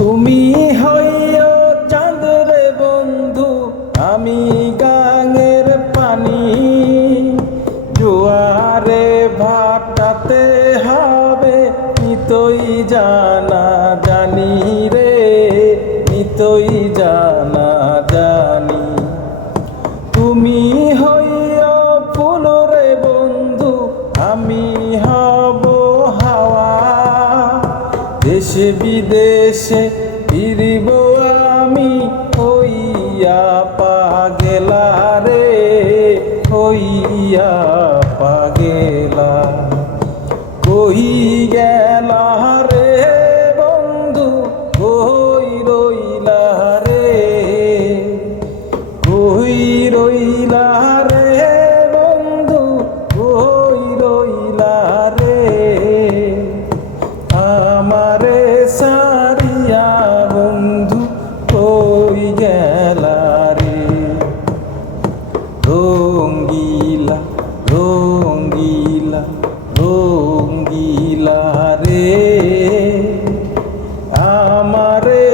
তুমি হইও চাঁদ রে বন্ধু, আমি গাঙের পানি। জোয়ারে ভাটাতে হবে নিতই জানা জানি রে, নিতই জানা জানি। তুমি হইও ফুল রে বন্ধু, আমি হব হাওয়া। দেশে বিদেশে ফিরিব আমি, হইয়া পাগেলা রে, হইয়া পাগেলা। কই গেলা রে বন্ধু, কই রইলা রে, কই রইলা রে বন্ধু, কই রইলা রে। আমারে সারিয়া বন্ধু কই গেলা রে। রঙ্গিলা রঙ্গিলা রঙ্গিলা রে, আমারে